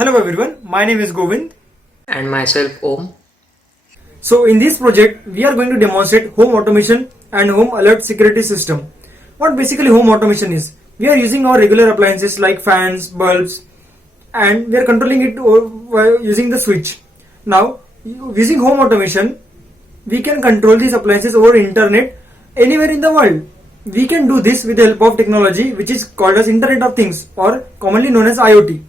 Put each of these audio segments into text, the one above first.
Hello everyone, my name is Govind. And myself Om. So in this project, we are going to demonstrate home automation and home alert security system. What basically home automation is? We are using our regular appliances like fans, bulbs, and we are controlling it using the switch. Now, using home automation, we can control these appliances over internet anywhere in the world. We can do this with the help of technology which is called as Internet of Things or commonly known as IoT.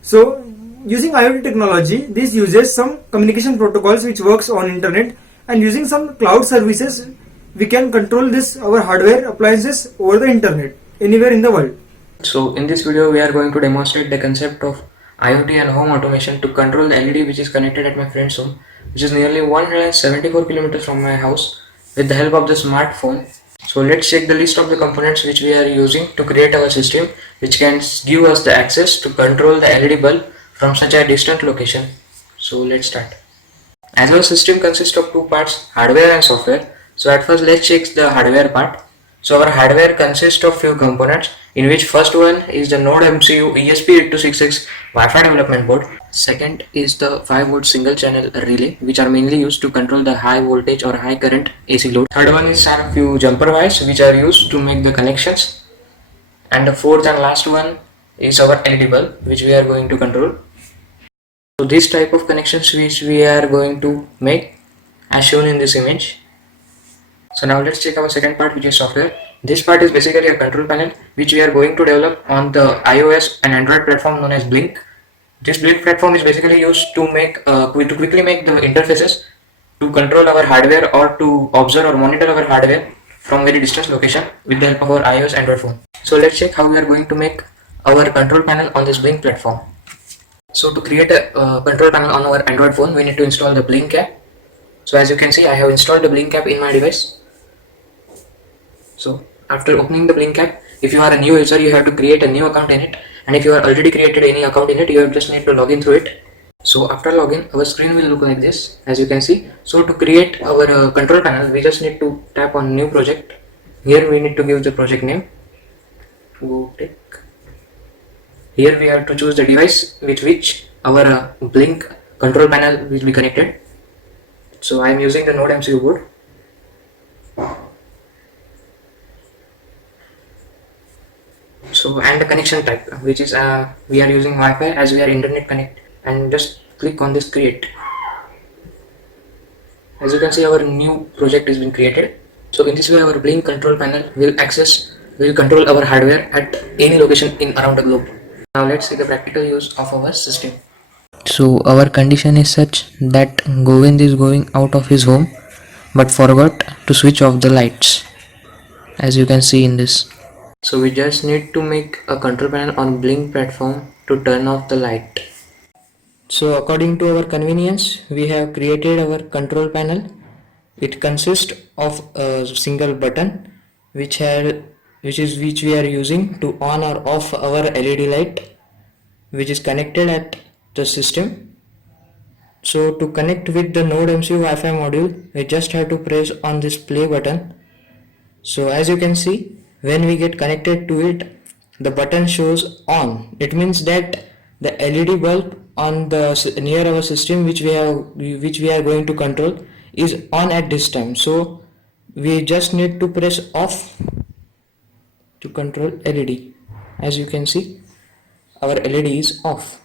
So using IoT technology, this uses some communication protocols which works on internet, and using some cloud services, we can control this our hardware appliances over the internet anywhere in the world. So in this video we are going to demonstrate the concept of IoT and home automation to control the LED which is connected at my friend's home, which is nearly 174 kilometers from my house, with the help of the smartphone. So let's check the list of the components which we are using to create our system, which can give us the access to control the LED bulb from such a distant location. So let's start. As our system consists of two parts, hardware and software. So at first let's check the hardware part. So our hardware consists of few components, in which first one is the Node MCU ESP8266 Wi-Fi development board. Second is the 5-volt single channel relay, which are mainly used to control the high voltage or high current AC load. Third one is a few jumper wires which are used to make the connections. And the fourth and last one is our LED bulb, which we are going to control. So this type of connections which we are going to make as shown in this image. So now let's check our second part, which is software. This part is basically a control panel which we are going to develop on the iOS and Android platform known as Blink. This Blink platform is basically used to quickly make the interfaces to control our hardware or to observe or monitor our hardware from very distant location with the help of our iOS Android phone. So let's check how we are going to make our control panel on this Blink platform. So to create a control panel on our Android phone, we need to install the Blink app. So as you can see, I have installed the Blink app in my device. So after opening the Blink app, if you are a new user, you have to create a new account in it. And if you are already created any account in it, you just need to log in through it. So after login, our screen will look like this, as you can see. So to create our control panel, we just need to tap on new project. Here we need to give the project name. Go Tech. Here we have to choose the device with which our Blink control panel will be connected. So I am using the Node MCU board. So and the connection type, which is we are using Wi-Fi as we are internet connect, and just click on this create. As you can see, our new project has been created. So in this way, our Blink control panel will control our hardware at any location in around the globe. Now let's see the practical use of our system. So our condition is such that Govind is going out of his home but forgot to switch off the lights, as you can see in this. So we just need to make a control panel on Blink platform to turn off the light. So according to our convenience, we have created our control panel. It consists of a single button which we are using to on or off our LED light, which is connected at the system. So to connect with the Node MCU Wi-Fi module, we just have to press on this play button. So as you can see, when we get connected to it, the button shows on. It means that the LED bulb on the near our system which we are going to control is on at this time. So we just need to press off to control LED. As you can see, our LED is off.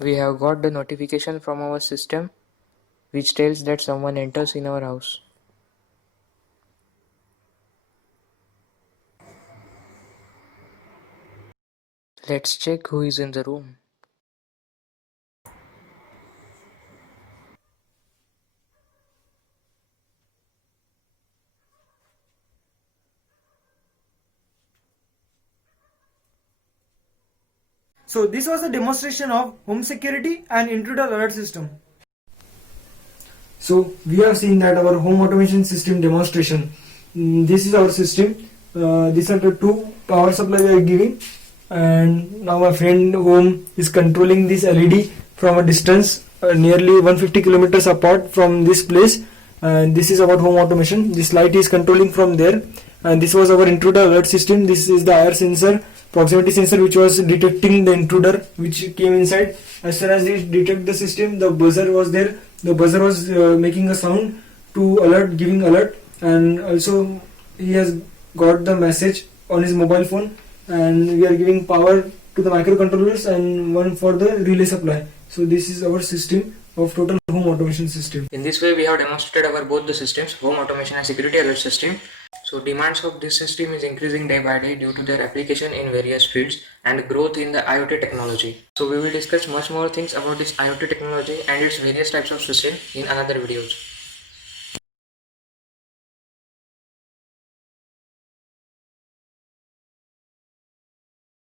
We have got the notification from our system which tells that someone enters in our house. Let's check who is in the room. So this was a demonstration of home security and intruder alert system. So we have seen that our home automation system demonstration. This is our system. These are the two power supply we are giving, and now my friend home is controlling this LED from a distance nearly 150 kilometers apart from this place. And this is our home automation. This light is controlling from there, and this was our intruder alert system. This is the IR sensor, proximity sensor, which was detecting the intruder which came inside. As soon as it detected the system, the buzzer was there. The buzzer was making a sound to alert, giving alert, and also he has got the message on his mobile phone, and we are giving power to the microcontrollers and one for the relay supply. So this is our system of total home automation system. In this way, we have demonstrated our both the systems, home automation and security alert system. So demands of this system is increasing day by day due to their application in various fields and growth in the IoT technology. So we will discuss much more things about this IoT technology and its various types of system in another videos.